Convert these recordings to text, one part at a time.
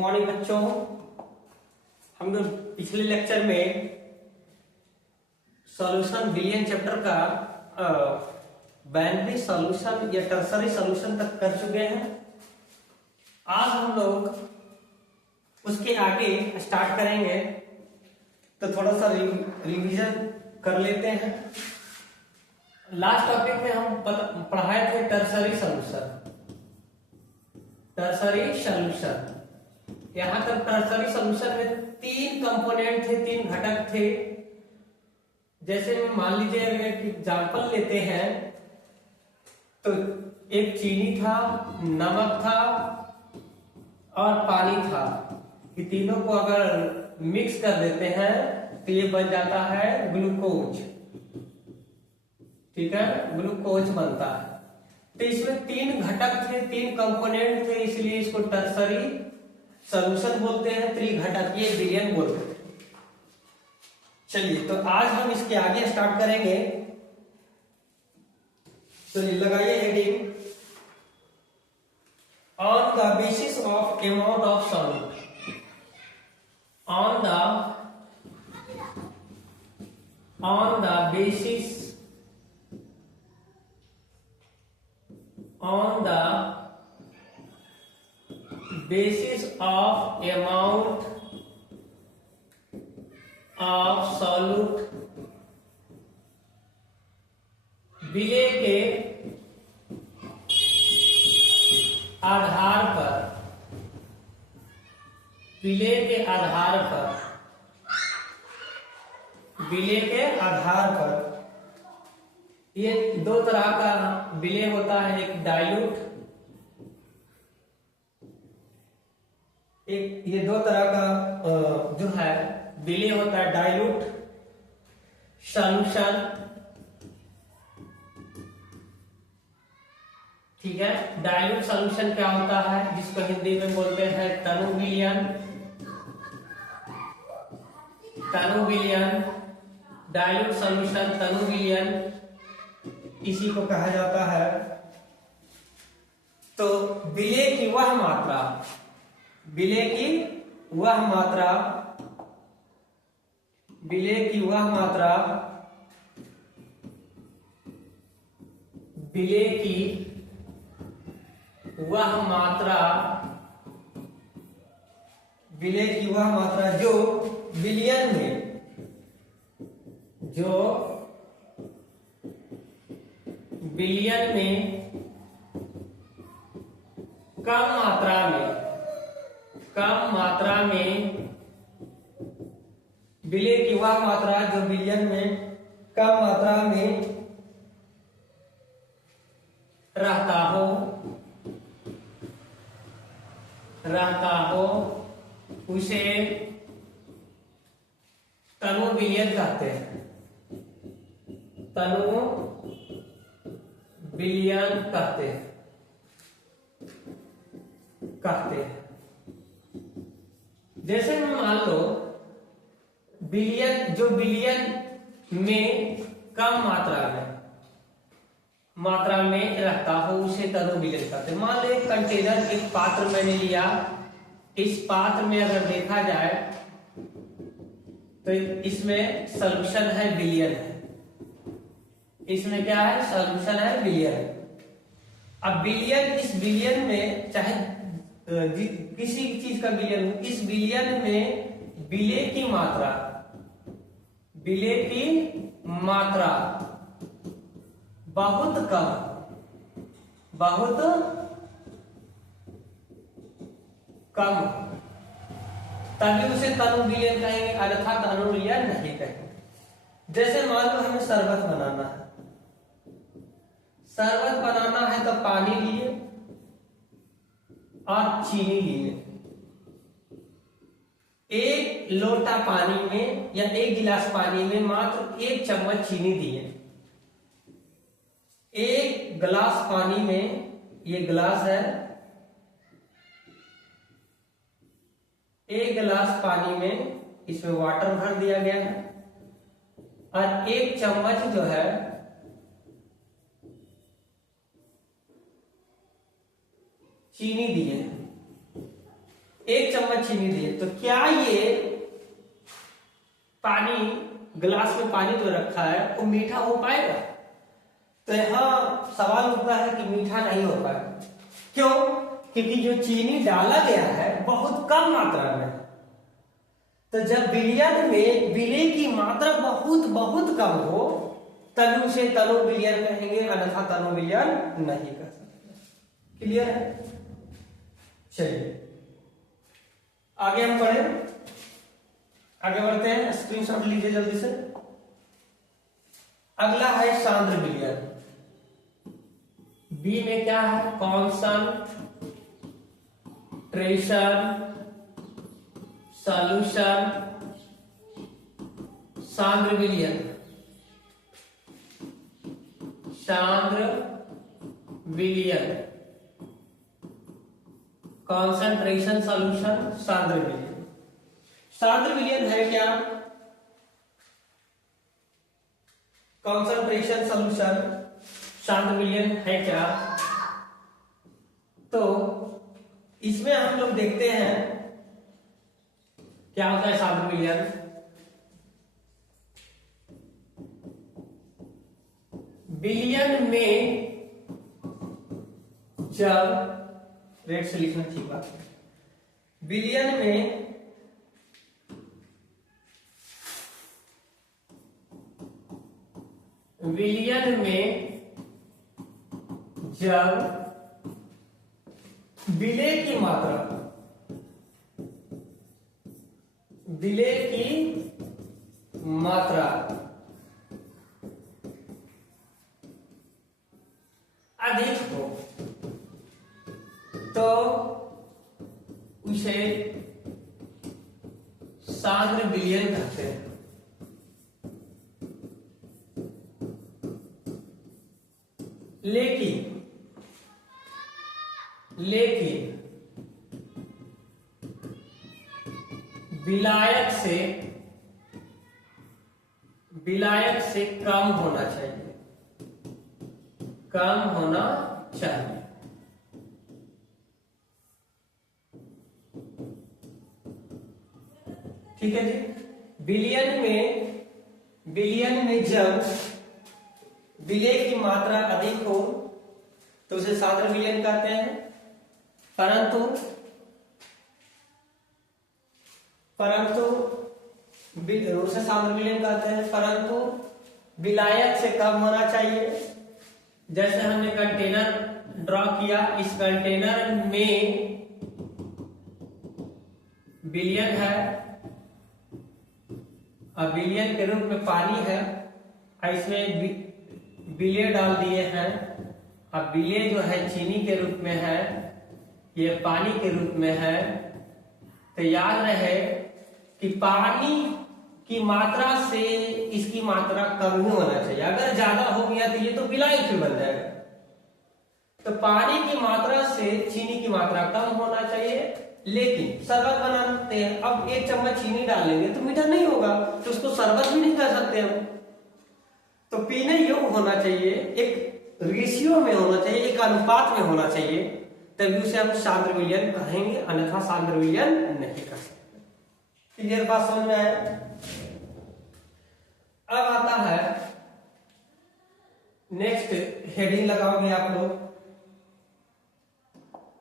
Morning बच्चों। हम लोग पिछले लेक्चर में सॉल्यूशन बिलियन चैप्टर का बाइनरी सॉल्यूशन या टर्सरी सॉल्यूशन तक कर चुके हैं। आज हम लोग उसके आगे स्टार्ट करेंगे, तो थोड़ा सा रिवीजन कर लेते हैं। लास्ट टॉपिक में हम पढ़ाए थे टर्सरी सॉल्यूशन। टर्सरी सॉल्यूशन, यहां तक टर्सरी सॉल्यूशन में तीन कंपोनेंट थे, तीन घटक थे। जैसे में मान लीजिए एक एग्जांपल लेते हैं, तो एक चीनी था, नमक था और पानी था। ये तीनों को अगर मिक्स कर देते हैं तो ये बन जाता है ग्लूकोज। ठीक है, ग्लूकोज बनता है। तो इसमें तीन घटक थे, तीन कंपोनेंट थे, इसलिए इसको टर्सरी सॉल्यूशन बोलते हैं। त्रिघटक ये बिलियन बोलते हैं। चलिए, तो आज हम इसके आगे स्टार्ट करेंगे। तो लगाइए heading, on the basis of amount of solute. On the basis on the basis of amount of solute, विलेय के आधार पर, विलेय के आधार पर, विलेय के आधार पर ये दो तरह का विलेय होता है। एक डाइल्यूट, एक ये दो तरह का जो है विलेय होता है, डाइल्यूट सॉल्यूशन। ठीक है, डाइल्यूट सॉल्यूशन क्या होता है, जिसको हिंदी में बोलते हैं तनु विलयन। तनु विलयन, डाइल्यूट सॉल्यूशन, तनु विलयन, इसी को कहा जाता है। तो विलेय की वह मात्रा, विलेय की वह मात्रा, विलेय की वह मात्रा, विलेय की वह मात्रा, विलेय की वह मात्रा जो बिलियन में, जो बिलियन में कम मात्रा में, कम मात्रा में, विलेय की वह मात्रा जो बिलियन में कम मात्रा में रहता हो, उसे तनु विलयन कहते हैं। तनु विलयन कहते हैं। जैसे में मान लो बिलियन, जो बिलियन में कम मात्रा में रहता हो, उसे तनु विलयन कहते हैं। मान लो एक कंटेनर, एक पात्र मैंने लिया। इस पात्र में अगर देखा जाए तो इसमें सॉल्यूशन है, बिलियन है। इसमें क्या है, सॉल्यूशन है, बिलियन। अब बिलियन, इस बिलियन में चाहे किसी चीज का बिलियन हो, इस बिलियन में विलेय की मात्रा, विलेय की मात्रा बहुत कम, तभी उसे तनु विलयन कहेंगे, अन्यथा तनु विलयन नहीं कहेंगे। जैसे मान लो हमें शरबत बनाना है। शरबत बनाना है तो पानी लिए और चीनी लिए। एक लोटा पानी में या एक गिलास पानी में मात्र एक चम्मच चीनी दिए। एक गिलास पानी में, ये गिलास है, एक गिलास पानी में इसमें वाटर भर दिया गया है और एक चम्मच जो है चीनी दिए। 1 चम्मच चीनी दिए, तो क्या ये पानी, गिलास में पानी जो रखा है वो मीठा हो पाएगा? तो यहाँ सवाल उठता है कि मीठा नहीं हो पाएगा। क्यों? क्योंकि जो चीनी डाला गया है बहुत कम मात्रा में। तो जब विलयन में विलय की मात्रा बहुत बहुत कम हो तभी उसे तनु विलयन कहेंगे, अन्यथा तनु विलयन नहीं कह सकते। क्लियर है? चलिए आगे हम बढ़े, आगे बढ़ते हैं। स्क्रीनशॉट लीजिए जल्दी से। अगला है सांद्र विलयन। बी में क्या है? कॉन्सन्ट्रेशन सॉल्यूशन सांद्र विलयन। सांद्र विलयन, कॉन्सेंट्रेशन सॉल्यूशन, सांद्र विलयन। सांद्र विलयन है क्या? कॉन्सेंट्रेशन सॉल्यूशन सांद्र विलयन है क्या? तो इसमें हम लोग देखते हैं क्या होता है सांद्र विलयन। विलयन में जब, रेड से लिखना ठीक बात है, विलयन में जब विलय की मात्रा, विलय की मात्रा अधिक हो तो उसे सांद्र विलयन कहते हैं। लेकिन विलायक से कम होना चाहिए, कम होना चाहिए। ठीक है जी। विलयन में जब विलय की मात्रा अधिक हो तो उसे सांद्र विलयन कहते हैं। परंतु उसे सांद्र विलयन कहते हैं, परंतु विलायक से कम होना चाहिए। जैसे हमने कंटेनर ड्रॉ किया, इस कंटेनर में विलयन है, अब विलयन के रूप में पानी है, इसमें विलय डाल दिए हैं। अब विलय जो है चीनी के रूप में है, ये पानी के रूप में है। तो याद रहे कि पानी की मात्रा से इसकी मात्रा कम ही होना चाहिए। अगर ज्यादा हो गया तो ये तो विलायक बन जाएगा। तो पानी की मात्रा से चीनी की मात्रा कम होना चाहिए। लेकिन शरबत बनाते हैं, अब 1 चम्मच चीनी डालेंगे तो मीठा नहीं होगा, तो उसको शरबत भी नहीं कह सकते हम। तो पीने योग्य होना चाहिए, एक रेशियो में होना चाहिए, एक अनुपात में होना चाहिए, तभी उसे हम सांद्र विलयन कहेंगे, अन्यथा सांद्र विलयन नहीं कर सकते। क्लियर बात समझ में आया? अब आता है नेक्स्ट हेडिंग लगाओगे आप लोग,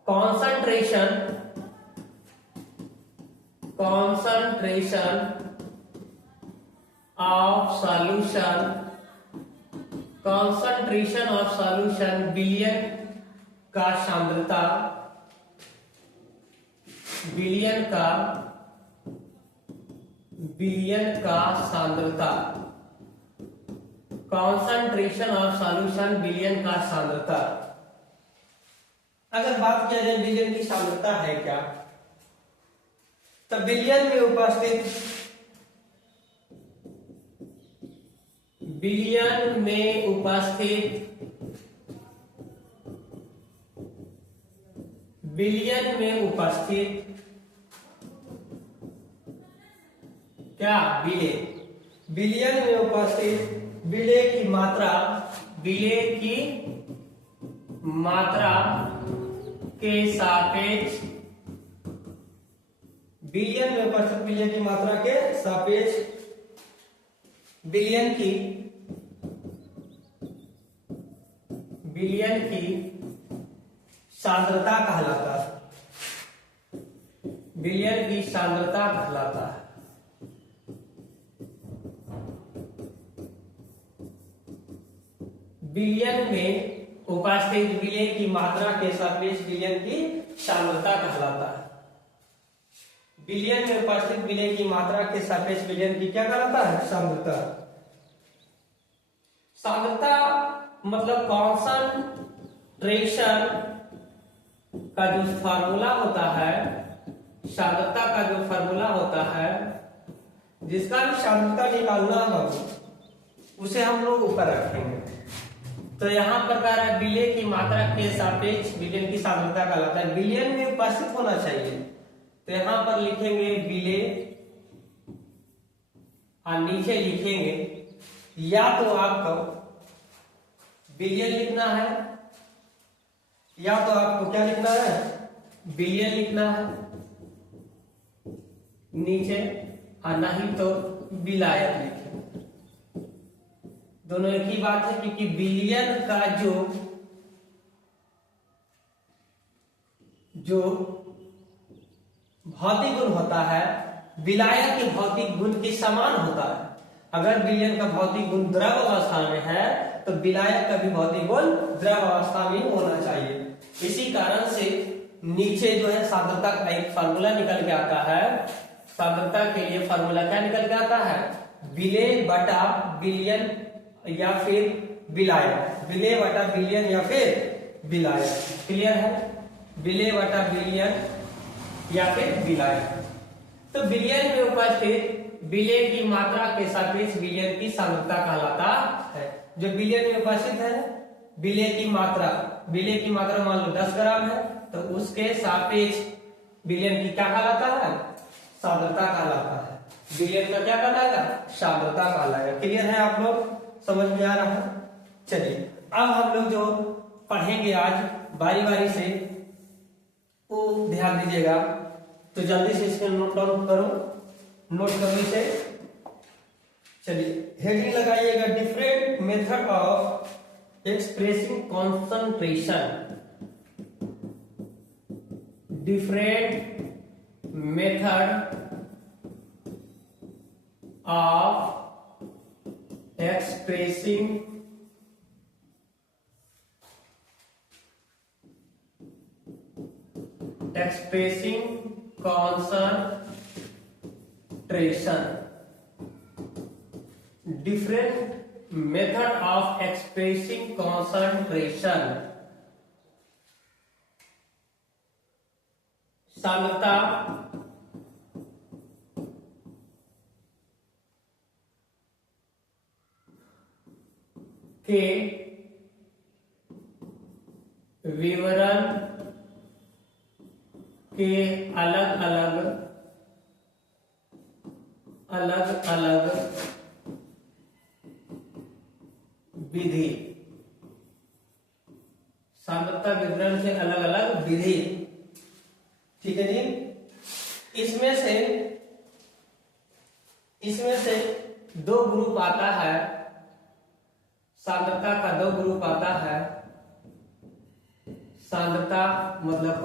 कॉन्सेंट्रेशन ऑफ सॉल्यूशन, विलयन का सांद्रता, विलयन का सांद्रता, कॉन्सेंट्रेशन ऑफ सॉल्यूशन विलयन का सांद्रता। अगर बात किया जाए विलयन की सांद्रता है क्या, तो विलयन में उपस्थित क्या विलयन में उपस्थित विलय की मात्रा के सापेक्ष बिलियन में उपस्थित बिलियन की मात्रा के सापेक्ष बिलियन की सांद्रता कहलाता है। बिलियन की सांद्रता कहलाता है। बिलियन में उपस्थित बिलियन की मात्रा के सापेक्ष बिलियन की सांद्रता कहलाता है। बिलियन में उपस्थित बिलियन की मात्रा के सापेक्ष बिलियन की क्या कहलाता है? सांद्रता। सांद्रता मतलब कॉन्संट्रेशन का जो फार्मूला होता है, सांद्रता का जो फार्मूला होता है, जिसका भी सांद्रता निकालना है उसे हम लोग ऊपर रखेंगे। तो यहाँ पर कह रहा है बिलियन की मात्रा के सापेक्ष बिलियन की सांद्रता कहलाता है। बिलियन में उपस्थित होना चाहिए, तो यहाँ पर लिखेंगे बिलियन और नीचे लिखेंगे, या तो आपको बिलियन लिखना है या तो आपको क्या लिखना है? बिलियन लिखना है नीचे, और नहीं तो विलायक लिखें। दोनों एक ही बात है, क्योंकि बिलियन का जो भौतिक गुण होता है विलायक के भौतिक गुण के समान होता है। अगर बिलियन का भौतिक गुण द्रव अवस्था में है तो विलायक का भी भौतिक गुण द्रव अवस्था में होना चाहिए। इसी कारण से नीचे जो है सांद्रता का एक फार्मूला निकल के आता है। सांद्रता के लिए फार्मूला क्या निकल के आता है? विलेय बटा बिलियन या फिर विलायक। विलेय बटा बिलियन या फिर विलायक। क्लियर है? विलेय बटा बिलियन या फिर विलायक। तो बिलियन में उपस्थित विलेय की मात्रा के सापेक्ष विलेय की सांद्रता कहलाता है। जो बिलियन में उपस्थित है विलेय की मात्रा मान लो 10 ग्राम है, तो उसके सापेक्ष विलेय की क्या कहलाता है? सांद्रता कहलाता है। विलेय का क्या कहलाएगा? सांद्रता कहलाएगा। क्लियर है? आप लोग समझ में आ रहा है? चलिए अब हम लोग जो पढ़ेंगे आज बारी बारी से, वो ध्यान दीजिएगा। तो जल्दी से इसको नोट डाउन करो, नोट करो इसे। चलिए हेडिंग लगाइएगा, different method of expressing concentration. Different method of expressing concentration. Different method of expressing concentration. सांद्रता के विवरण के अलग अलग विधि। सांद्रता विवरण के अलग अलग विधि। ठीक है जी। इसमें से दो ग्रुप आता है। सांद्रता का दो ग्रुप आता है। सांद्रता मतलब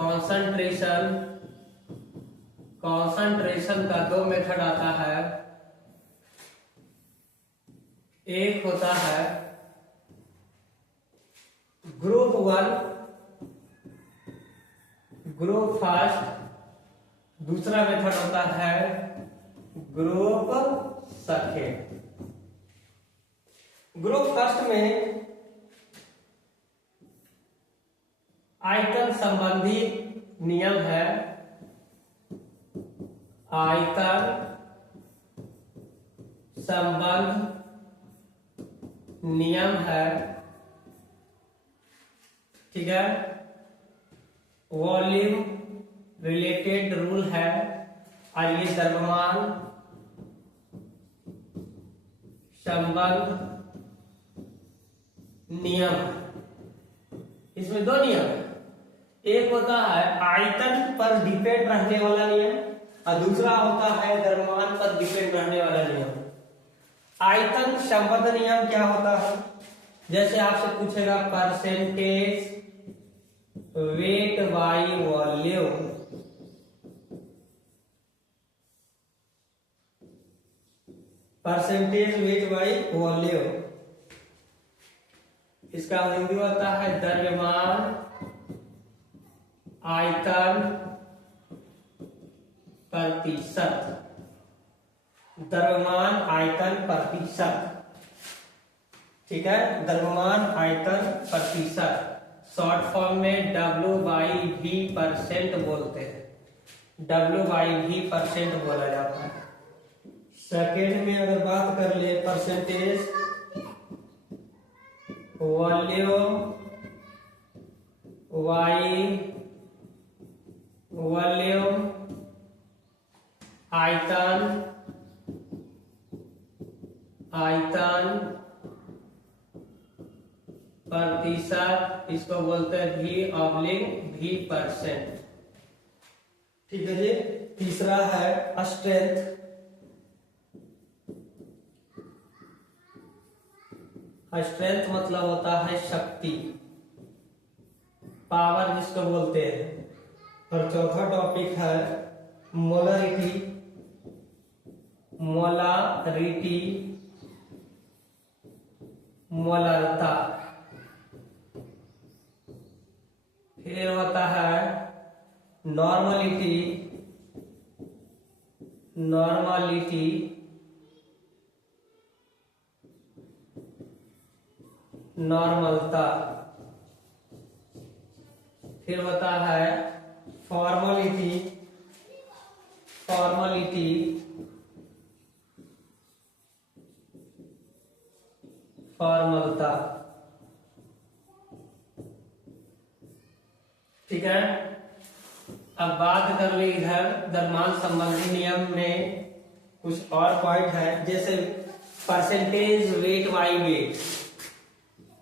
कॉन्सेंट्रेशन का दो मेथड आता है। एक होता है ग्रुप 1, ग्रुप फर्स्ट। दूसरा मेथड होता है ग्रुप सेकेंड। ग्रुप फर्स्ट में आयतन संबंधी नियम है। आयतन संबंध नियम है। ठीक है। वॉल्यूम रिलेटेड रूल है। और ये द्रव्यमान संबंध नियम। इसमें दो नियम है। एक होता है आयतन पर डिपेंड रहने वाला नियम और दूसरा होता है द्रव्यमान पर डिपेंड रहने वाला नियम। आयतन संबंध नियम क्या होता है? जैसे आपसे पूछेगा percentage weight by volume, percentage weight by volume, इसका हिंदी होता है द्रव्यमान आयतन प्रतिशत, द्रव्यमान आयतन प्रतिशत, ठीक है, द्रव्यमान आयतन प्रतिशत, शॉर्ट फॉर्म में W/V% बोलते हैं, W/V% बोला जाता है। सेकेंड में अगर बात कर ले परसेंटेज वॉल्यूम वॉल्यूम आयतन प्रतिशत, इसको बोलते हैं V/V%, ठीक है जी। तीसरा है स्ट्रेंथ, स्ट्रेंथ मतलब होता है शक्ति, पावर जिसको बोलते हैं। और चौथा टॉपिक है मोलरिटी, मोलरता। फिर होता है नॉर्मलिटी, नॉर्मलता। फिर होता है फॉर्मलिटी, फॉर्मलता, ठीक है। अब बात कर ले इधर द्रव्यमान संबंधी नियम में कुछ और पॉइंट है, जैसे percentage weight by wait,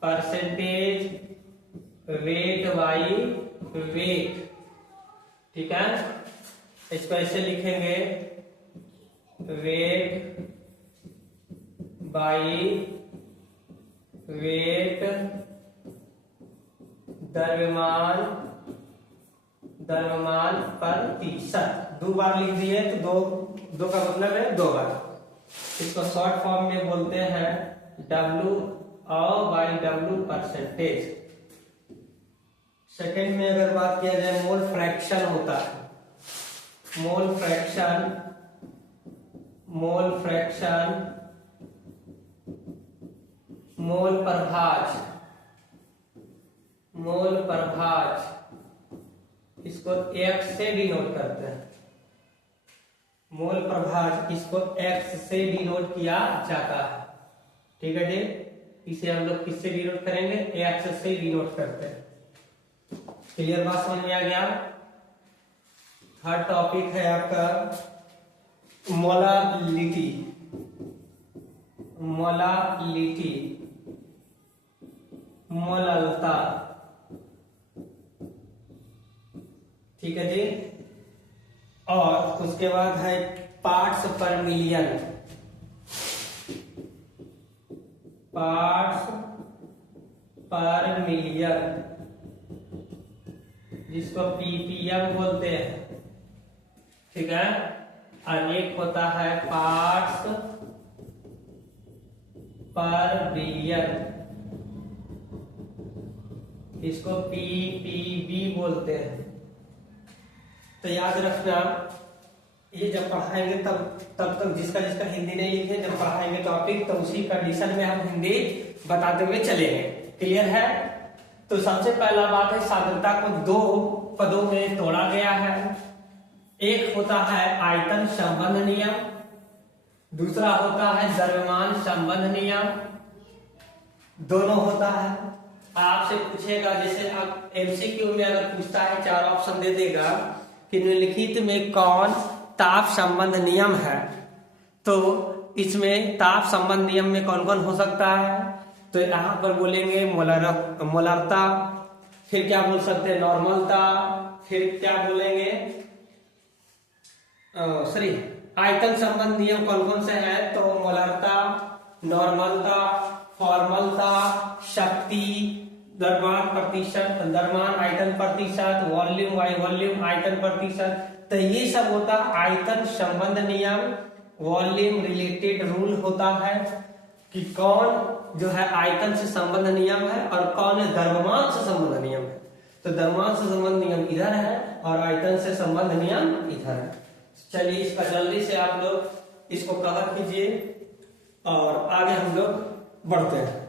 percentage weight by wait, ठीक है। इसको ऐसे लिखेंगे वेट बाई वेट, द्रव्यमान प्रतिशत। दो बार लिख दिए तो दो का मतलब है दो बार। इसको शॉर्ट फॉर्म में बोलते हैं W/W परसेंटेज। सेकेंड में अगर बात किया जाए मोल फ्रैक्शन होता है, मोल फ्रैक्शन, मोल प्रभाज, इसको X से डिनोट करते हैं, मोल प्रभाज, इसको X से डिनोट किया जाता है, ठीक है जी। इसे हम लोग किससे डिनोट करेंगे? X से डिनोट करते हैं। क्लियर बात समझ में आ गया? थर्ड टॉपिक है आपका मोलालिटी, मोललता, ठीक है जी। और उसके बाद है पार्ट्स पर मिलियन, जिसको ppm बोलते हैं, ठीक है। और एक होता है पार्ट्स पर बिलियन, इसको ppb बोलते हैं। तो याद रखना, ये जब पढ़ाएंगे तब तक जिसका हिंदी नहीं लिखे, जब पढ़ाएंगे टॉपिक तो उसी कंडीशन में हम हिंदी बताते हुए चलेंगे। क्लियर है? तो सबसे पहला बात है सांद्रता को दो पदों में तोड़ा गया है। एक होता है आयतन संबंध नियम, दूसरा होता है द्रव्यमान संबंध नियम। दोनों होता है। आपसे पूछेगा, जैसे आप एमसीक्यू में अगर पूछता है, चार ऑप्शन दे देगा कि निम्नलिखित में कौन ताप संबंध नियम है, तो इसमें ताप संबंध नियम में कौन कौन हो सकता है? तो यहाँ पर बोलेंगे मोलरता, फिर क्या बोल सकते हैं नॉर्मलता, फिर क्या बोलेंगे सॉरी, आयतन संबंध नियम कौन कौन से हैं? तो मोलरता, नॉर्मलता, फॉर्मलता, शक्ति, द्रव्यमान प्रतिशत, द्रव्यमान आयतन प्रतिशत, वॉल्यूम वॉल्यूम आयतन प्रतिशत। तो ये सब होता है आयतन संबंध नियम, वॉल्यूम रिलेटेड रूल होता है कि कौन जो है आयतन से संबंध नियम है और कौन द्रव्यमान से संबंध नियम है। तो द्रव्यमान से संबंध नियम इधर है और आयतन से संबंध नियम इधर है। चलिए इसका जल्दी से आप लोग इसको कवर कीजिए और आगे हम लोग बढ़ते हैं।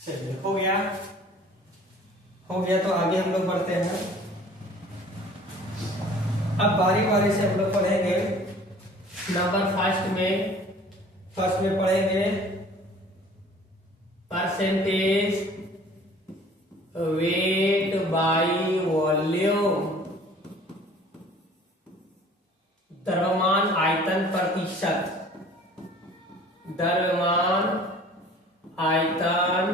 चलिए हो गया तो आगे हम लोग बढ़ते हैं। अब बारी बारी से हम लोग पढ़ेंगे। नंबर फर्स्ट में पढ़ेंगे परसेंटेज वेट बाई वॉल्यूम, द्रव्यमान आयतन प्रतिशत, द्रव्यमान आयतन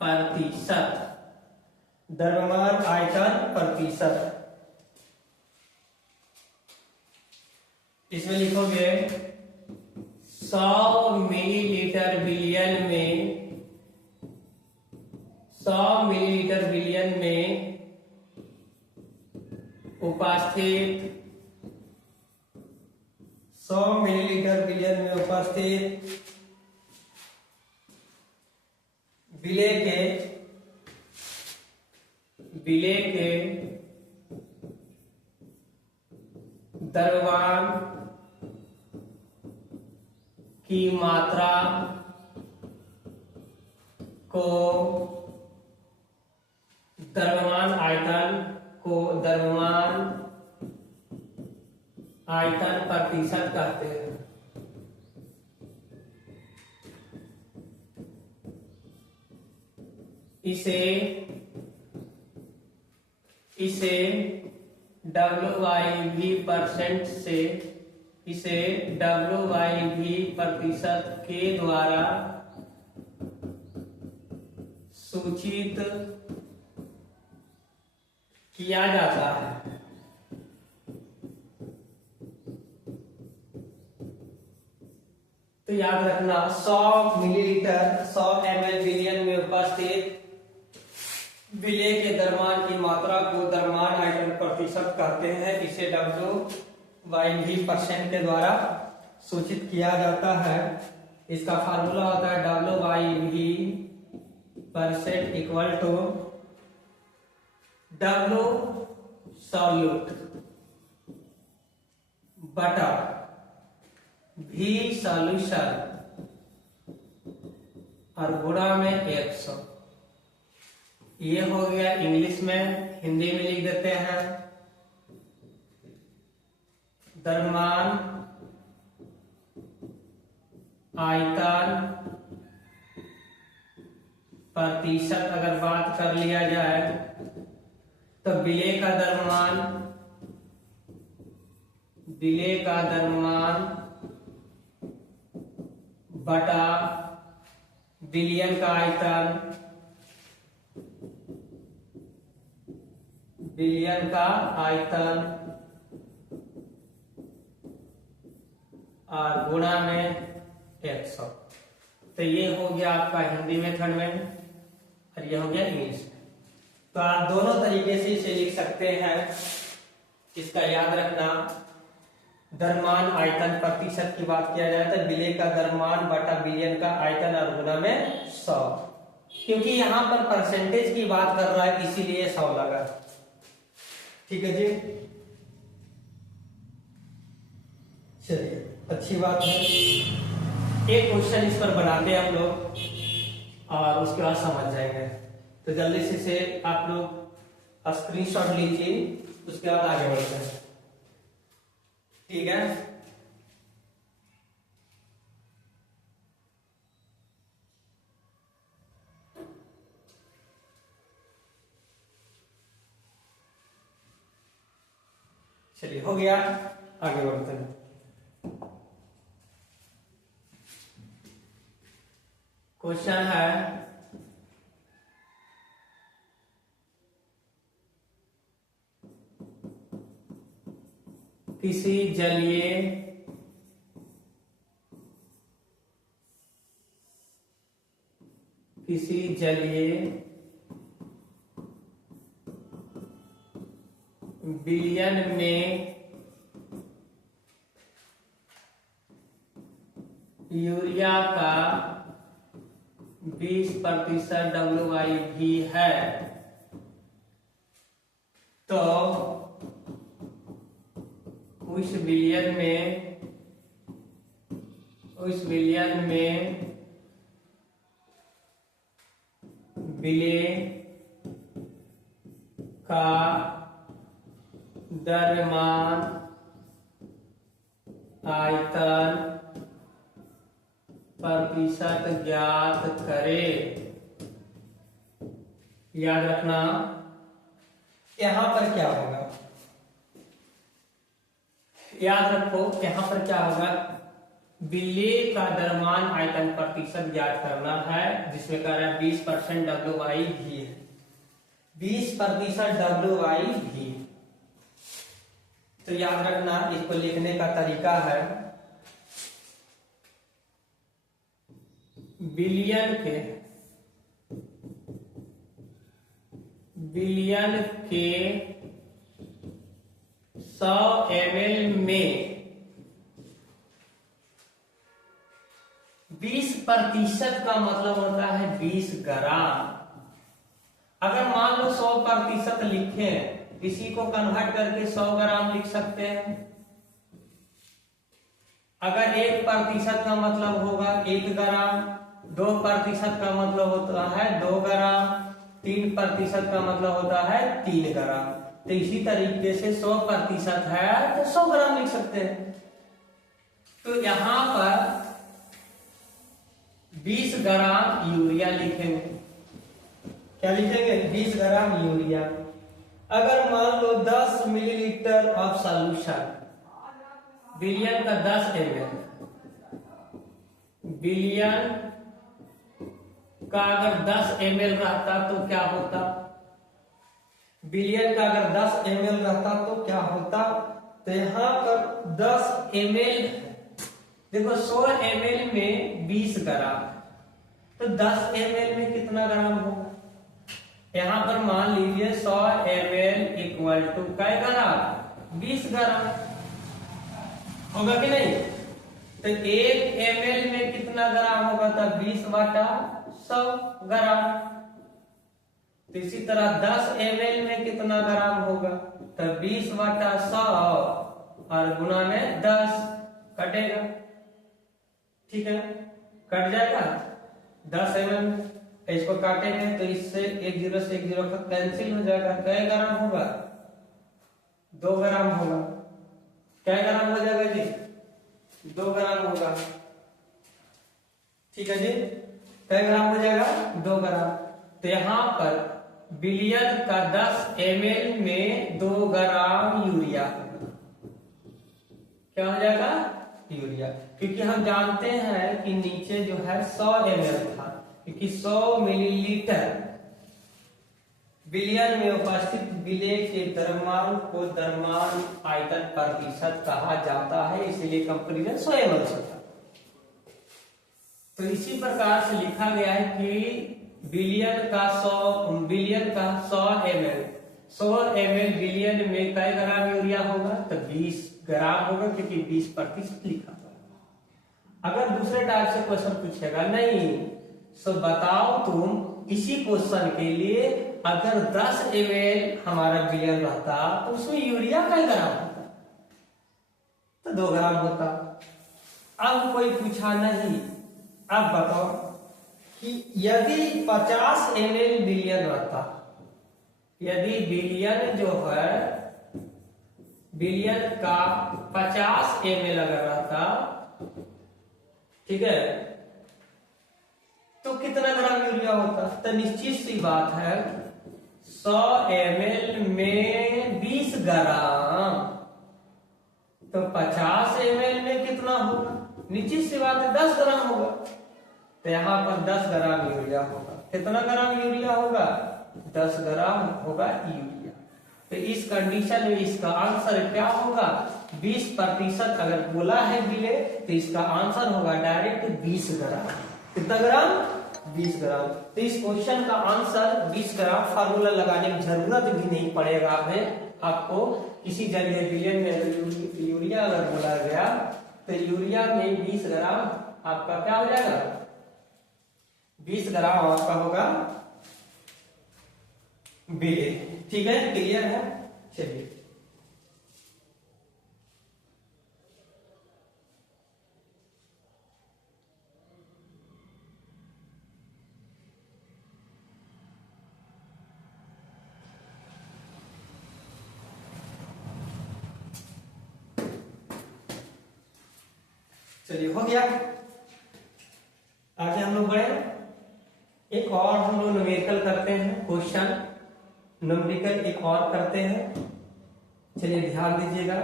प्रतिशत, द्रव्यमान आयतन प्रतिशत। इसमें लिखोगे 100 मिलीलीटर बिलियन में, 100 मिलीलीटर बिलियन में उपस्थित, 100 मिलीलीटर बिलियन में उपस्थित विलेय के द्रव्यमान की मात्रा को द्रव्यमान आयतन प्रतिशत कहते हैं। इसे WIV प्रतिशत के द्वारा सूचित किया जाता है। तो याद रखना 100 मिलीलीटर 100 ml बिलियन में उपस्थित विलेय के द्रव्यमान की मात्रा को द्रव्यमान आयतन प्रतिशत कहते हैं। इसे WIV परसेंट के द्वारा सूचित किया जाता है। इसका फार्मूला होता है WIV percent equal to W solute बटा V सॉल्यूशन और गुणा में 100। ये हो गया इंग्लिश में, हिंदी में लिख देते हैं द्रव्यमान आयतन प्रतिशत। अगर बात कर लिया जाए तो विलेय का द्रव्यमान बटा बिलियन का आयतन और गुणा में 100। तो ये हो गया आपका हिंदी मेथड में और ये हो गया इंग्लिश में। तो आप दोनों तरीके से इसे लिख सकते हैं। इसका याद रखना, द्रव्यमान आयतन प्रतिशत की बात किया जाए तो विलेय का द्रव्यमान बटा बिलियन का आयतन और गुणा में 100। क्योंकि यहां पर परसेंटेज की बात कर रहा है इसीलिए 100 लगा। ठीक है जी, चलिए अच्छी बात है। एक क्वेश्चन इस पर बनाते हैं हम लोग और उसके बाद समझ जाएंगे। तो जल्दी से आप लोग स्क्रीनशॉट लीजिए, उसके बाद आगे बढ़ते हैं। ठीक है, चलिए हो गया, आगे बढ़ते हैं। क्वेश्चन है किसी जलीय विलयन में यूरिया का 20% WIV है, तो उस विलयन में विलय का द्रव्यमान आयतन प्रतिशत ज्ञात करे। याद रखना यहां पर क्या होगा, याद रखो यहां पर क्या होगा, विलय का द्रव्यमान आयतन प्रतिशत ज्ञात करना है, जिसमें कह रहा है 20% WIV है, 20% WIV। तो याद रखना इसको लिखने का तरीका है, विलयन के 100 ml में 20% का मतलब होता है 20 ग्राम। अगर मान लो 100% लिखे, इसी को कन्वर्ट करके 100 ग्राम लिख सकते हैं। अगर 1% का मतलब होगा 1 ग्राम, 2% का मतलब होता है 2 ग्राम, 3% का मतलब होता है 3 ग्राम। तो इसी तरीके से 100% है तो 100 ग्राम लिख सकते हैं। तो यहां पर 20 ग्राम यूरिया लिखेंगे। क्या लिखेंगे? 20 ग्राम यूरिया। अगर मान लो 10 मिलीलीटर ऑफ सॉल्यूशन, विलयन का 10 ml, विलयन का अगर 10 ml रहता तो क्या होता, विलयन का अगर 10 ml रहता तो क्या होता, तो यहां पर 10 ml, देखो 100 ml में 20 ग्राम, तो 10 ml में कितना ग्राम होगा। यहां पर मान लीजिए 100 ml इक्वल टू कै ग्राम, 20 ग्राम होगा कि नहीं। तो 1 ml में कितना ग्राम होगा, तो 20/100 ग्राम। तो इसी तरह 10 ml में कितना ग्राम होगा, तो 20/100 और गुना में 10 कटेगा, ठीक है, कट जाएगा 10 ml। इसको काटेंगे तो इससे 1 0 से 1 0 का कैंसिल हो जाएगा। कै ग्राम होगा, 2 ग्राम होगा। क्या ग्राम हो जाएगा जी, 2 ग्राम होगा, ठीक है जी। कै ग्राम हो जाएगा, 2 ग्राम। तो यहां पर विलयन का 10 ml में 2 ग्राम यूरिया होगा। क्या हो जाएगा, यूरिया। क्योंकि हम जानते हैं कि नीचे जो है 100 ml था, क्योंकि 100 मिलीलीटर विलयन में उपस्थित विलय के द्रव्यमान को द्रव्यमान आयतन प्रतिशत कहा जाता है, इसलिए कंपैरिजन 100 ml से था। तो इसी प्रकार से लिखा गया है कि विलयन का 100 ml, 100 ml विलयन में कै ग्राम यूरिया होगा, तो 20 ग्राम होगा, क्योंकि 20% लिखा हुआ। अगर दूसरे टाइप से क्वेश्चन पूछेगा, नहीं सो बताओ तुम इसी क्वेश्चन के लिए अगर 10 ml हमारा विलयन रहता तो उसमें यूरिया कै ग्राम होता, तो 2 ग्राम होता। अब कोई पूछा नहीं, अब बताओ कि यदि 50 ml विलयन रहता, यदि विलयन जो है, विलयन का 50 ml अगर रहता, ठीक है, तो कितना ग्राम यूरिया होता। तो निश्चित सी बात है 100 ml में 20 ग्राम, तो 50 ml में कितना होगा, निश्चित सी बात है 10 ग्राम होगा। तो यहाँ पर 10 ग्राम यूरिया होगा। कितना ग्राम यूरिया होगा? 10 ग्राम होगा यूरिया। तो इस कंडीशन में इसका आंसर क्या होगा? 20%। अगर बोला है बिले तो इसका आंसर होगा डायरेक्ट 20 ग्राम। कितना ग्राम? 20 ग्राम। तो इस क्वेश्चन का आंसर 20 ग्राम। फार्मूला लगाने की जरूरत भी नहीं पड़ेगा आपको किसी जरिए बिलियन में यूरिया अगर बोला गया तो यूरिया में 20 ग्राम आपका क्या हो जाएगा? 20 ग्राम आपका होगा बिले। ठीक है, क्लियर है? चलिए चलिए हो गया। आगे हम लोग बढ़े। एक और हम लोग न्यूमेरिकल करते हैं क्वेश्चन। न्यूमेरिकल एक और करते हैं। चलिए ध्यान दीजिएगा।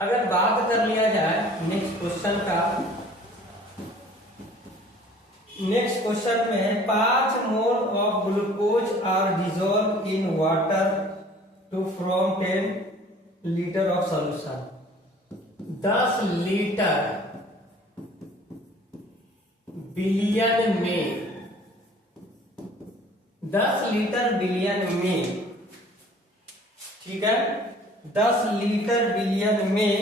अगर बात कर लिया जाए नेक्स्ट क्वेश्चन का, नेक्स्ट क्वेश्चन में 5 mole of glucose are dissolve in water to from 10 litre of solution. 10 litre billion में, 10 लीटर बिलियन में, ठीक है, 10 लीटर बिलियन में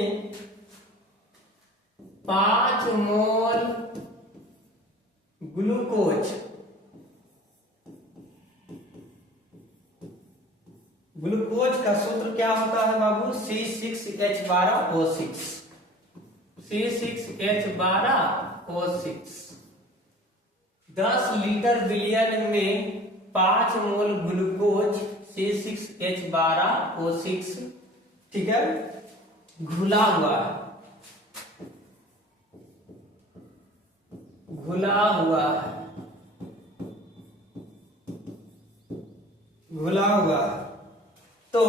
5 मोल ग्लूकोज, ग्लूकोज का सूत्र क्या होता है बाबू? C6H12O6, C6H12O6। 10 लीटर बिलियन में 5 मोल ग्लूकोज C6H12O6, ठीक है, घुला हुआ है, घुला हुआ है, घुला हुआ है। तो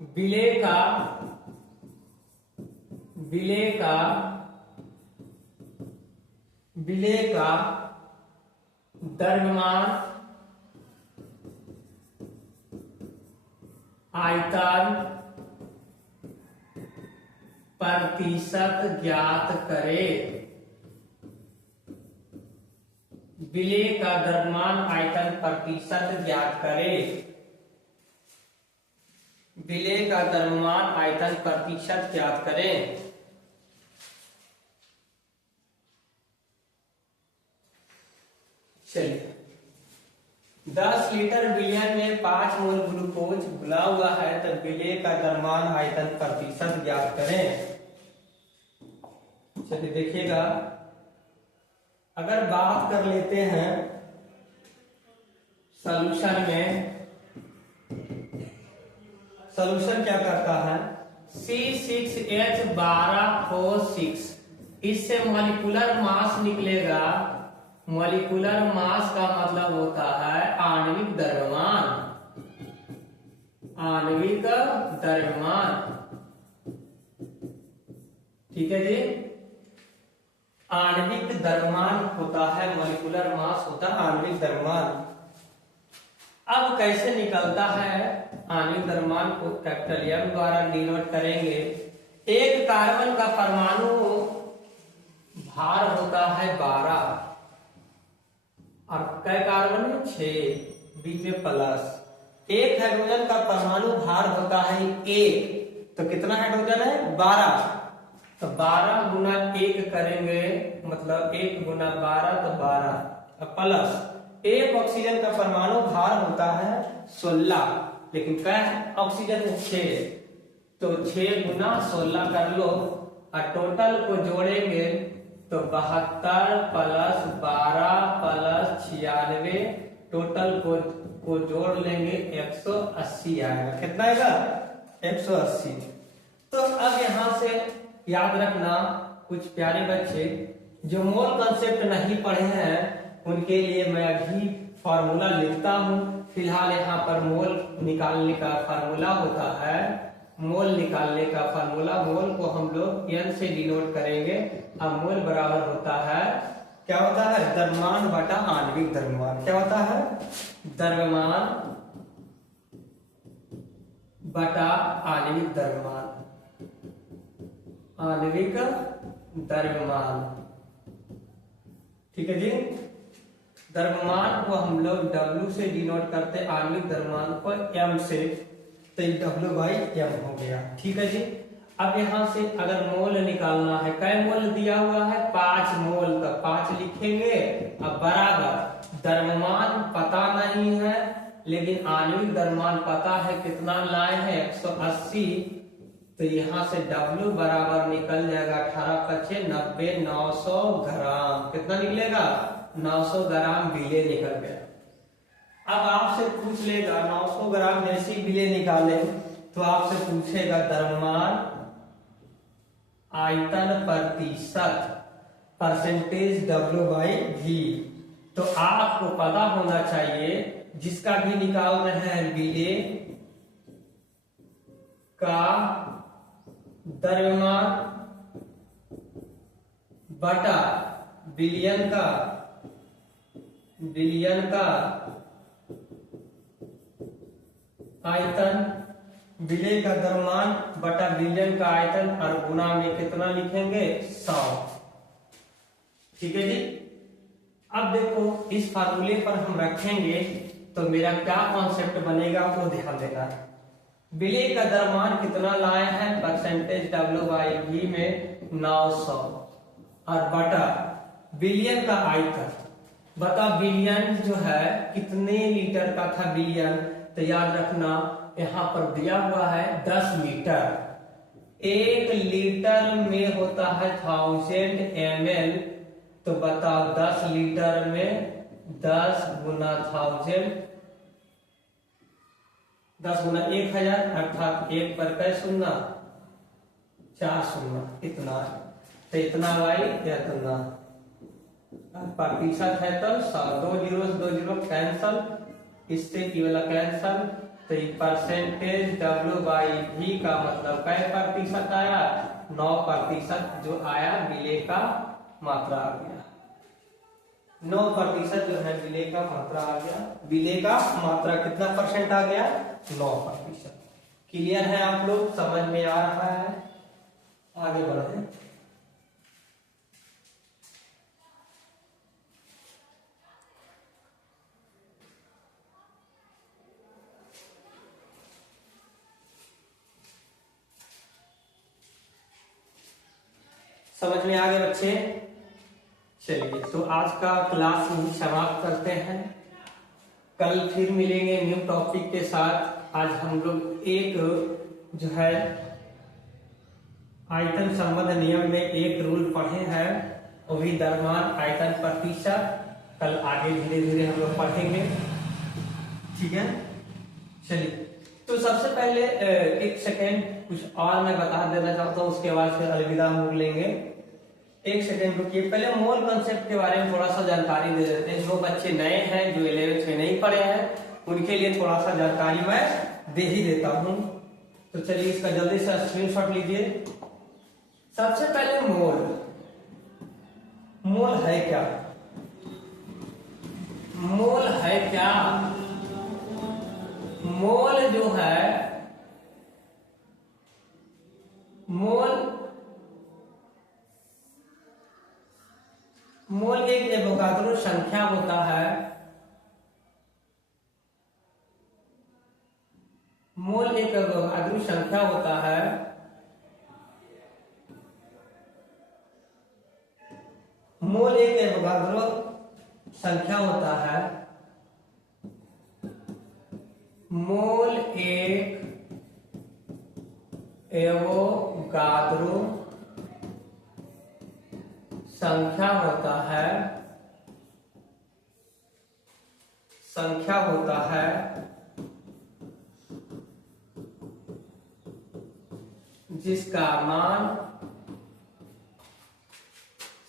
बिले का द्रव्यमान आयतन प्रतिशत ज्ञात करें। बिले का द्रव्यमान आयतन प्रतिशत ज्ञात करें। बिले का द्रव्यमान आयतन प्रतिशत ज्ञात करें। चलिए 10 लीटर बिलियन में 5 मोल ग्लूकोज घुला हुआ है, तो बिले का द्रव्यमान आयतन प्रतिशत ज्ञात करें। चलिए देखिएगा, अगर बात कर लेते हैं सॉल्यूशन में, सॉल्यूशन क्या करता है? C6H12O6, इससे मॉलिक्यूलर मास निकलेगा। मॉलिक्यूलर मास का मतलब होता है आणविक द्रव्यमान, आणविक द्रव्यमान, ठीक है जी। आणविक द्रव्यमान होता है, मॉलिक्यूलर मास होता है आणविक द्रव्यमान। अब कैसे निकलता है आणविक द्रव्यमान को? कैपिटल M द्वारा डिनोट करेंगे। एक कार्बन का परमाणु भार होता है 12 और कई कार्बन 6, बीच में प्लस। एक हाइड्रोजन का परमाणु भार होता है 1, तो कितना हाइड्रोजन है? 12। तो 12 गुना 1 करेंगे, मतलब 1 गुना 12 तो 12 प्लस। एक ऑक्सीजन का परमाणु भार होता है 16, लेकिन क्या ऑक्सीजन 6, तो 6 गुना 16 कर लो और टोटल को जोड़ेंगे तो 72 प्लस 12 प्लस 96, टोटल को जोड़ लेंगे 180 आएगा। कितना आएगा? 180। तो अब यहां से याद रखना, कुछ प्यारे बच्चे जो मोल कंसेप्ट नहीं पढ़े हैं उनके लिए मैं अभी फॉर्मूला लिखता हूं। फिलहाल यहाँ पर मोल निकालने का फॉर्मूला होता है मोल निकालने का फार्मूला, मोल को हम लोग n से डिनोट करेंगे। अब मोल बराबर होता है, क्या होता है, द्रव्यमान बटा आणविक द्रव्यमान। क्या होता है, द्रव्यमान बटा आणविक द्रव्यमान, आणविक द्रव्यमान। ठीक है जी। द्रव्यमान को हम लोग W से डिनोट करते, आणविक द्रव्यमान को M से, तो W/m हो गया। ठीक है जी। अब यहां से अगर मोल निकालना है, कै मोल दिया हुआ है, 5 मोल, तो 5 लिखेंगे। अब बराबर द्रव्यमान पता नहीं है लेकिन आणविक द्रव्यमान पता है, कितना लाए हैं 180, तो यहां से W बराबर निकल जाएगा 18×5 = 90, 900 ग्राम। कितना निकलेगा, 900 ग्राम विलेय निकल गया। अब आपसे पूछ लेगा 900 ग्राम जैसे ही विलेय निकाले तो आपसे पूछेगा द्रव्यमान आयतन प्रतिशत, परसेंटेज W/V। तो आपको पता होना चाहिए, जिसका भी निकाल रहे हैं विलेय का द्रव्यमान बटा विलयन का आयतन, विलेय का द्रव्यमान बटा विलयन का आयतन और गुना में कितना लिखेंगे, 100। ठीक है जी। अब देखो इस फार्मूले पर हम रखेंगे तो मेरा क्या कॉन्सेप्ट बनेगा वो ध्यान देना है। विलेय का द्रव्यमान कितना लाए हैं, परसेंटेज W/V में 900, और बटा विलयन का आयतन, बता विलयन जो है कितने लीटर का था विलयन, तो याद रखना यहां पर दिया हुआ है 10 लीटर। 1 लीटर में होता है 1000 ml, तो बताओ 10 लीटर में 10 गुना 1000, 10 गुना 1000, अर्थात 1 पर कै शून्य, 4 शून्य, इतना। तो इतना भाई इतना प्रतिशत है, तो 100, 2 जीरो 2 जीरो कैंसल, इससे की वाला कैंसल, तो परसेंटेज W/V का मतलब कै प्रतिशत आया, 9% जो आया विलेय का मात्रा आ गया। 9% जो है विलेय का मात्रा आ गया। विलेय का मात्रा कितना परसेंट आ गया, 9%। क्लियर है, आप लोग समझ में आ रहा है। आगे बढ़े। समझ में आ गए बच्चे। चलिए तो आज का क्लास हम समाप्त करते हैं, कल फिर मिलेंगे न्यू टॉपिक के साथ। आज हम लोग एक जो है आयतन संबंध नियम में एक रूल पढ़े हैं, वो भी द्रव्यमान आयतन प्रतिशत। कल आगे धीरे धीरे हम लोग पढ़ेंगे, ठीक है। चलिए तो सबसे पहले एक सेकेंड कुछ और मैं बता देना चाहता हूँ, उसके बाद फिर अलविदा हम लोग लेंगे। एक सेकेंड रुकिए, पहले मोल कंसेप्ट के बारे में थोड़ा सा जानकारी दे देते हैं। जो बच्चे नए हैं, जो 11th में नहीं पढ़े हैं, उनके लिए थोड़ा सा जानकारी मैं दे ही देता हूँ। तो चलिए इसका जल्दी से स्क्रीनशॉट लीजिए। सबसे पहले मोल है क्या, मोल है क्या, मोल जो है, मोल एक एवोगाद्रो संख्या होता है। मोल एक एवोगाद्रो संख्या होता है। मोल एक एवोगाद्रो संख्या होता है। मोल एक एवोगाद्रो संख्या होता है, संख्या होता है जिसका मान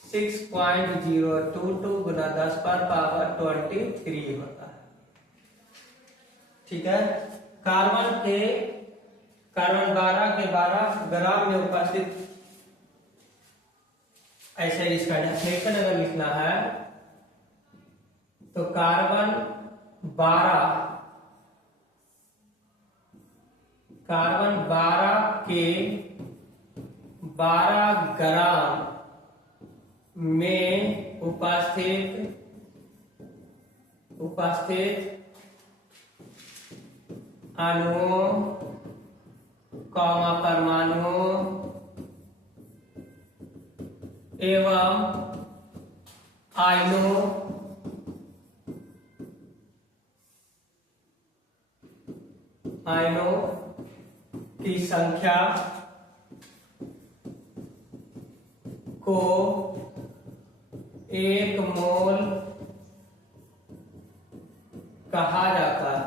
6.022 गुना 10⁻23 होता है। ठीक है। कार्बन 12 के 12 ग्राम में उपस्थित, ऐसे इसका डेफिनेशन अगर लिखना है तो कार्बन 12 के 12 ग्राम में उपस्थित अणुओं, परमाणुओं एवं आयनों की संख्या को 1 मोल कहा जाता है।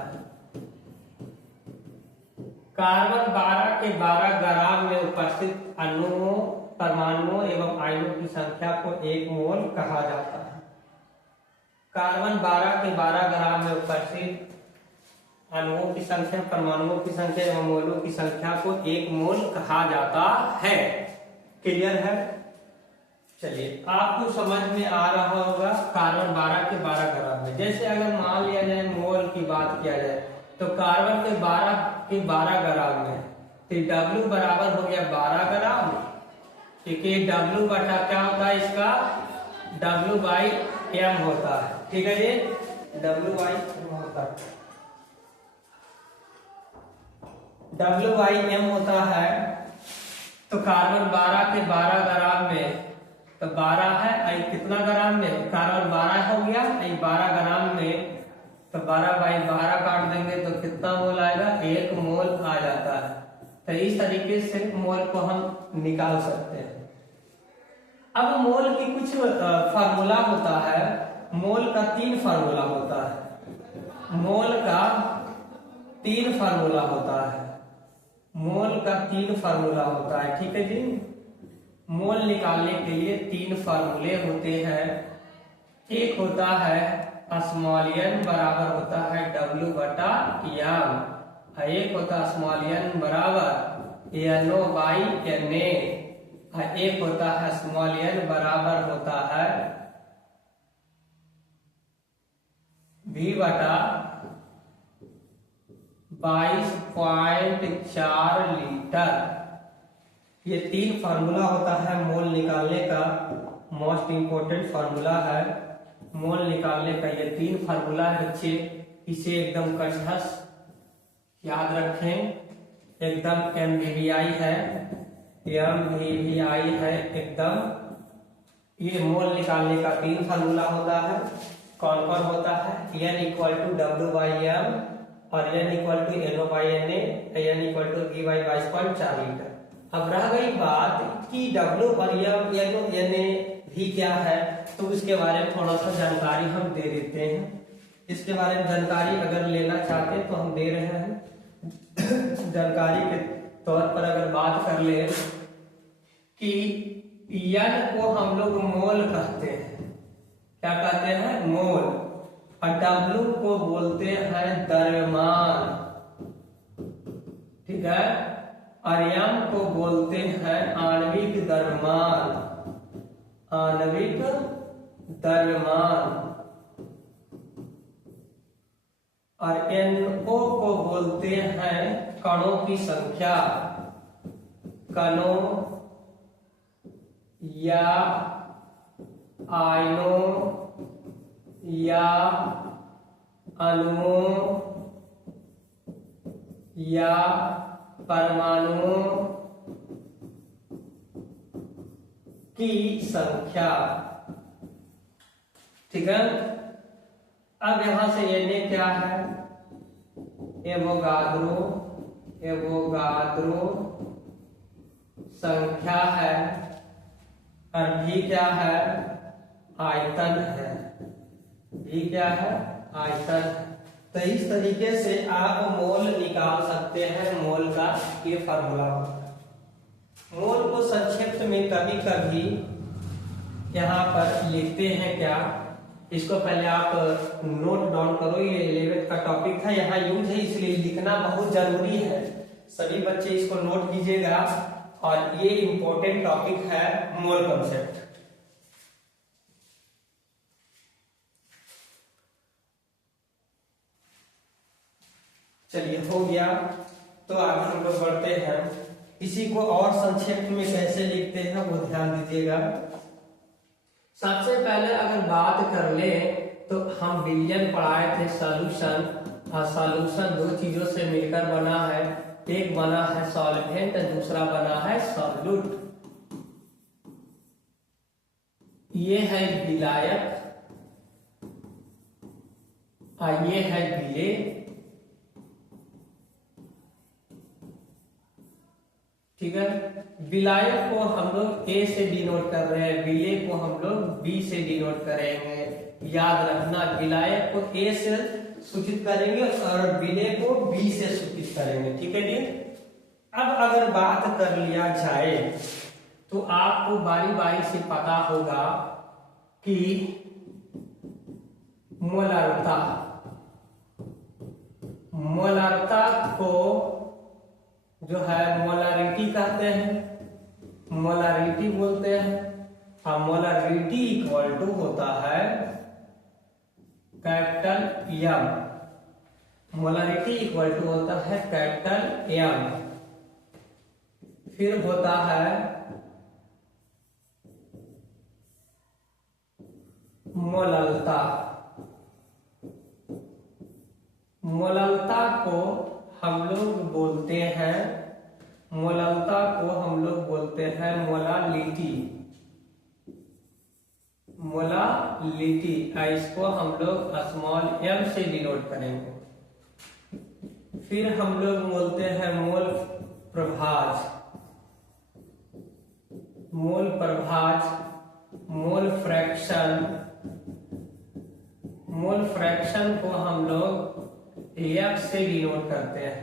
कार्बन 12 के 12 ग्राम में उपस्थित अणुओं, परमाणुओं एवं आयनों की संख्या को 1 मोल कहा जाता है। कार्बन 12 के 12 ग्राम में उपस्थित अणुओं की संख्या, परमाणुओं की संख्या एवं मोलों की संख्या को 1 मोल कहा जाता है। क्लियर है? चलिए, आपको समझ में आ रहा होगा कार्बन 12 के 12 ग्राम में। जैसे अगर मान लिया जाए मोल की बात किया जाए तो कार्बन के 12 ग्राम में तो W बराबर हो गया 12 ग्राम, क्योंकि W बटा क्या होता है इसका, W/m होता है। ठीक है जी, W/m होता है, W/m होता है। तो कार्बन 12 के 12 ग्राम में तो 12 है, कितना ग्राम में, कार्बन 12 हो गया, 12 ग्राम में तो 12/12 काट देंगे तो कितना मोल आएगा, 1 मोल आ जाता है। तो इस तरीके से मोल को हम निकाल सकते हैं। अब मोल की कुछ फार्मूला होता है। मोल का 3 फार्मूला होता है। मोल का 3 फार्मूला होता है। मोल का 3 फार्मूला होता है। ठीक है जी, मोल निकालने के लिए 3 फार्मूले होते हैं। एक होता है स्मॉल n बराबर होता है W/m, एक होता है स्मॉल n बराबर NO/Na, एक होता है स्मॉल n बराबर होता है V/22.4 लीटर। ये 3 फार्मूला होता है मोल निकालने का। मोस्ट इंपोर्टेंट फार्मूला है मोल निकालने का। ये 3 फार्मूला है बच्चे, इसे एकदम कंठस्थ याद रखें। एकदम MVVI है, MVVI है एकदम। ये मोल निकालने का 3 फार्मूला होता है। कौन कौन होता है, N = W/m और N = NO/Na, N = V/22.4 litre. अब रह गई बात कि W और NO/Na भी क्या है, तो उसके बारे में थोड़ा सा जानकारी हम दे देते हैं। इसके बारे में जानकारी अगर लेना चाहते हैं तो हम दे रहे हैं। जानकारी के तौर पर अगर बात कर ले कि N को हम लोग मोल कहते हैं। क्या कहते हैं, मोल। और W को बोलते हैं द्रव्यमान। ठीक है, और M को बोलते हैं आणविक द्रव्यमान। आणविक द्रव्यमान। और NO को बोलते हैं कणों की संख्या। कणों या आयनों या अणुओं या परमाणुओं की संख्या। ठीक है, अब यहां से Na क्या है, एवोगाद्रो संख्या है। और V क्या है, आयतन है। V क्या है, आयतन है। तो इस तरीके से आप मोल निकाल सकते हैं। मोल का ये फार्मूला होता है। मोल को संक्षिप्त में कभी कभी यहाँ पर लिखते हैं क्या, इसको पहले आप नोट डाउन करो। ये 11th का टॉपिक था, यहाँ यूज है, इसलिए लिखना बहुत जरूरी है। सभी बच्चे इसको नोट कीजिएगा और ये इंपॉर्टेंट टॉपिक है मोल कॉन्सेप्ट। चलिए हो गया, तो आगे हम लोग बढ़ते हैं। इसी को और संक्षेप में कैसे लिखते हैं वो ध्यान दीजिएगा। सबसे पहले अगर बात कर ले तो हम विलयन पढ़ाए थे सॉल्यूशन, और सॉल्यूशन दो चीजों से मिलकर बना है, एक बना है सॉल्वेंट, दूसरा बना है सॉल्यूट। ये है विलायक और ये है विलेय। ठीक है, विलायक को हम लोग ए से डिनोट कर रहे हैं, विलेय को हम लोग बी से डिनोट करेंगे। याद रखना, विलायक को ए से सूचित करेंगे और विलेय को बी से सूचित करेंगे। ठीक है जी। अब अगर बात कर लिया जाए तो आपको बारी बारी से पता होगा कि मोलारता, मोलारता को जो है मोलारिटी कहते हैं, मोलारिटी बोलते हैं। और मोलारिटी इक्वल टू होता है capital M, molarity equal to होता है कैपिटल एम। फिर होता है मोललता, मोललता को हम लोग बोलते हैं, मोललता को हम लोग बोलते हैं मोलालिटी, मोलालिटी। इसको हम लोग स्मॉल एम से डिनोट करेंगे। फिर हम लोग बोलते हैं मोल प्रभाज, मोल प्रभाज, मोल फ्रैक्शन, मोल फ्रैक्शन को हम लोग एफ से डिनोट करते हैं।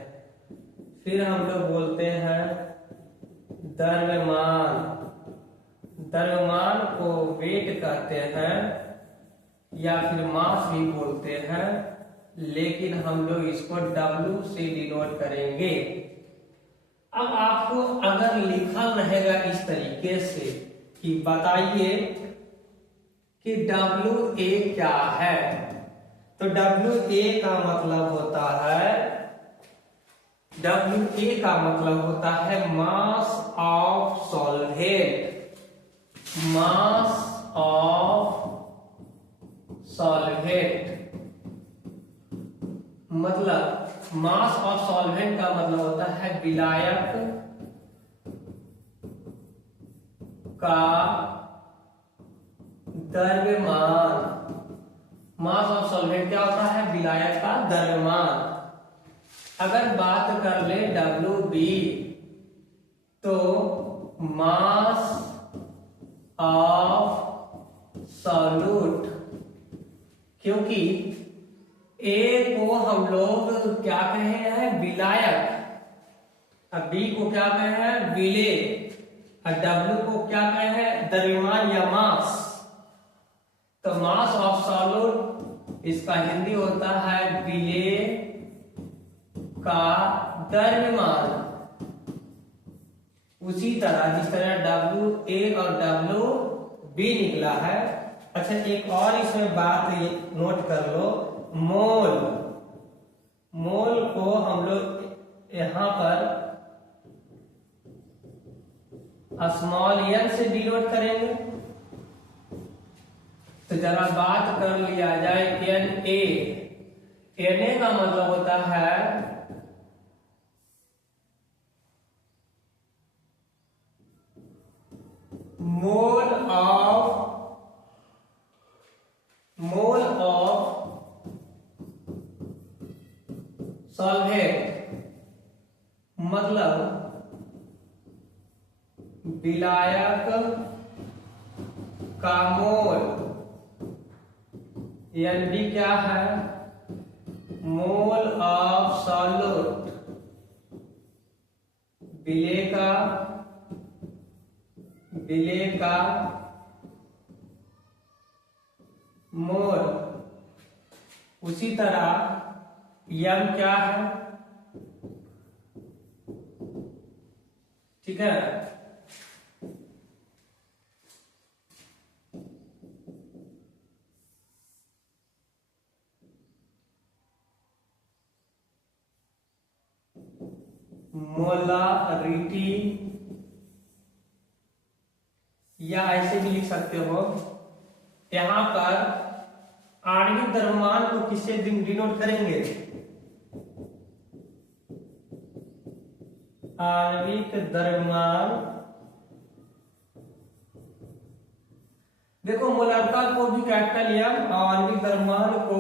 फिर हम लोग बोलते हैं द्रव्यमान, द्रव्यमान को वेट कहते हैं या फिर मास भी बोलते हैं, लेकिन हम लोग इसको W से डिनोट करेंगे। अब आपको अगर लिखा रहेगा इस तरीके से कि बताइए कि WA क्या है, तो WA का मतलब होता है, WA का मतलब होता है mass of solvent, mass of solvent. मतलब मास ऑफ सॉल्वेंट का मतलब होता है विलायक का द्रव्यमान। मास ऑफ सॉल्वेंट क्या होता है? विलायक का द्रव्यमान। अगर बात कर ले WB तो मास ऑफ सॉल्यूट, क्योंकि A को हम लोग क्या कहे हैं? विलायक, अब B को क्या कहे हैं? विलेय, और W को क्या कहे हैं? द्रव्यमान या मास। तो मास ऑफ सॉल्यूट इसका हिंदी होता है विलेय का द्रव्यमान। उसी तरह जिस तरह WA और WB निकला है। अच्छा, एक और इसमें बात नोट कर लो, मोल, मोल को हम लोग यहां पर स्मॉल n से डिनोट करेंगे। तो जरा बात कर लिया जाए Na, Na का मतलब होता है मोल ऑफ सॉल्वेंट, मतलब विलायक का मोल, यानी क्या है? मोल ऑफ सॉल्यूट, विलेय का मोल। उसी तरह यम क्या है? ठीक है। मोलारिटी, या ऐसे भी लिख सकते हो, यहां पर आणविक द्रव्यमान को किससे डिनोट करेंगे? आणविक द्रव्यमान, देखो मोलारता को भी कैपिटल एम, आणविक द्रव्यमान को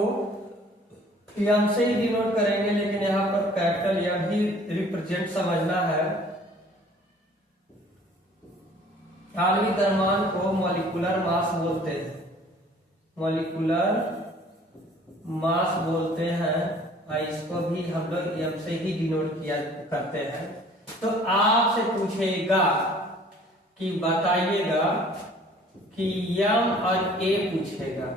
एम से ही डिनोट करेंगे, लेकिन यहां पर कैपिटल एम ही रिप्रेजेंट समझना है। आणविक द्रव्यमान को मॉलिक्यूलर मास बोलते हैं, मॉलिक्यूलर मास बोलते हैं, और इसको भी हम लोग एम से ही डिनोट किया करते हैं। तो आपसे पूछेगा कि बताइएगा कि एम और ए पूछेगा,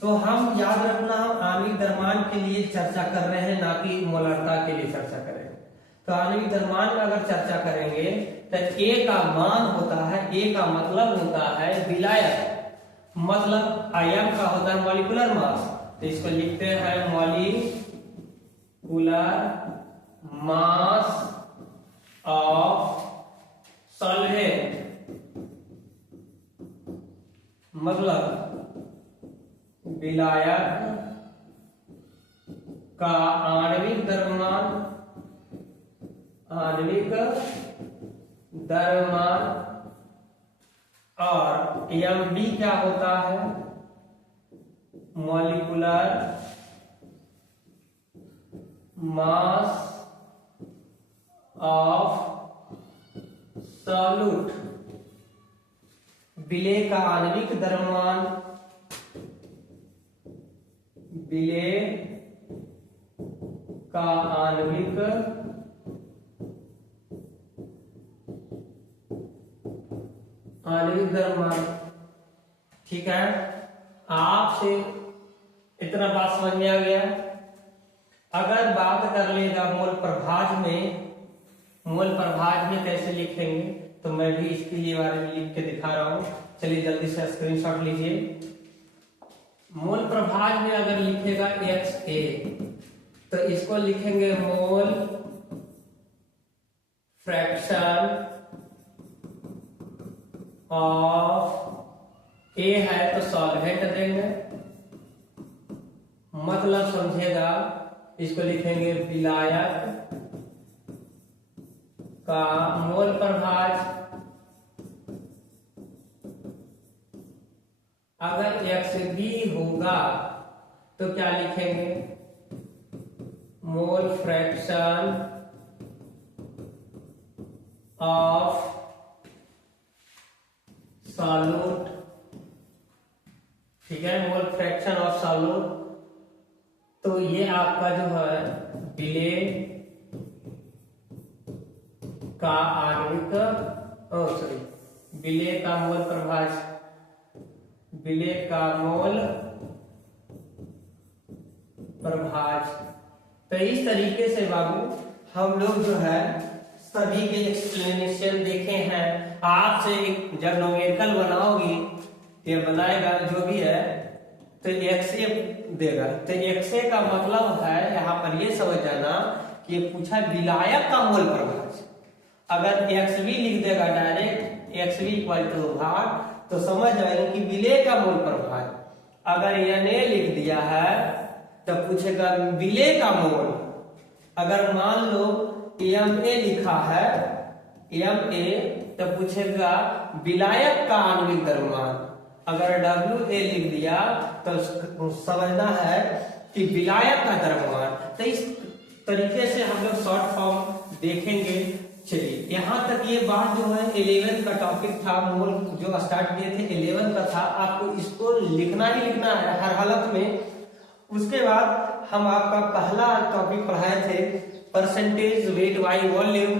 तो हम याद रखना हम आणविक द्रव्यमान के लिए चर्चा कर रहे हैं, ना कि मोलारता के लिए चर्चा करेंगे। तो आणविक द्रव्यमान में अगर चर्चा करेंगे तो ए का मान होता है, ए का मतलब होता है विलायक, मतलब एम का होता है मॉलिक्यूलर मास। तो इसको लिखते हैं मॉलिक्यूलर मास ऑफ सॉल्वेंट, मतलब विलायक का आणविक द्रव्यमान, आणविक द्रव्यमान, और एम बी क्या होता है? मॉलिक्यूलर मास ऑफ सॉल्यूट, विलेय का आणविक द्रव्यमान, विलेय का आणविक द्रव्यमान। ठीक है, आपसे इतना बात समझ में आ गया। अगर बात कर लेगा मोल प्रभाज में, मोल प्रभाज में कैसे लिखेंगे, तो मैं भी इसके लिए बारे में लिख के दिखा रहा हूं। चलिए जल्दी से स्क्रीनशॉट लीजिए। मोल प्रभाज में अगर लिखेगा XA, तो इसको लिखेंगे मोल फ्रैक्शन ऑफ ए है तो सॉल्वेंट देंगे, मतलब समझेगा, इसको लिखेंगे विलायक का मोल प्रभाज। अगर XB होगा तो क्या लिखेंगे? Mole fraction of solute. ठीक है, मोल फ्रैक्शन ऑफ सॉल्यूट। तो ये आपका जो है विलेय का आणविक, विलेय का मोल प्रभाज, विलेय का मोल प्रभाज। तो इस तरीके से बाबू हम लोग जो है सभी के एक्सप्लेनेशन देखे हैं। आपसे जब न्यूमेरिकल बनाओगी, ये बनाएगा जो भी है, तो XA देगा। तो XA का मतलब है, यहाँ पर ये समझ जाना कि ये पूछा विलायक का मोल प्रभाज। अगर XB लिख देगा डायरेक्ट, XB इक्वल टू भाग, तो समझ जाएंगे कि विलेय का मोल प्रभाज। अगर NA लिख दिया है तो पूछेगा विलेय का मोल। अगर मान लो MA लिखा है, MA, तो पूछेगा विलायक का आणविक द्रव्यमान। अगर WA लिख दिया तो समझना है कि विलायक का द्रव्यमान। तो इस तरीके से हम लोग शॉर्ट फॉर्म देखेंगे। चलिए, यहाँ तक ये बात जो है 11 का टॉपिक था, मोल जो स्टार्ट किए थे 11 का था। आपको इसको लिखना ही लिखना है हर हालत में। उसके बाद हम आपका पहला टॉपिक पढ़ाए थे परसेंटेज वेट बाई वॉल्यूम,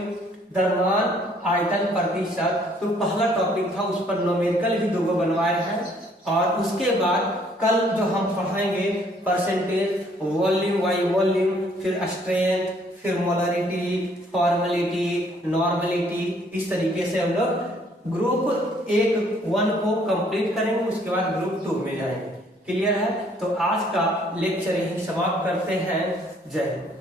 द्रव्यमान आयतन प्रतिशत। तो पहला टॉपिक था, उस पर न्यूमेरिकल भी 2 बनवाए हैं। और उसके बाद कल जो हम पढ़ाएंगे परसेंटेज वॉल्यूम बाई वॉल्यूम, फिर स्ट्रेंथ, फिर मोलरिटी, फॉर्मेलिटी, नॉर्मेलिटी, इस तरीके से हम लोग ग्रुप 1 को कंप्लीट करेंगे, उसके बाद ग्रुप 2 में जाएंगे। क्लियर है? तो आज का लेक्चर यही समाप्त करते हैं। जय हिंद।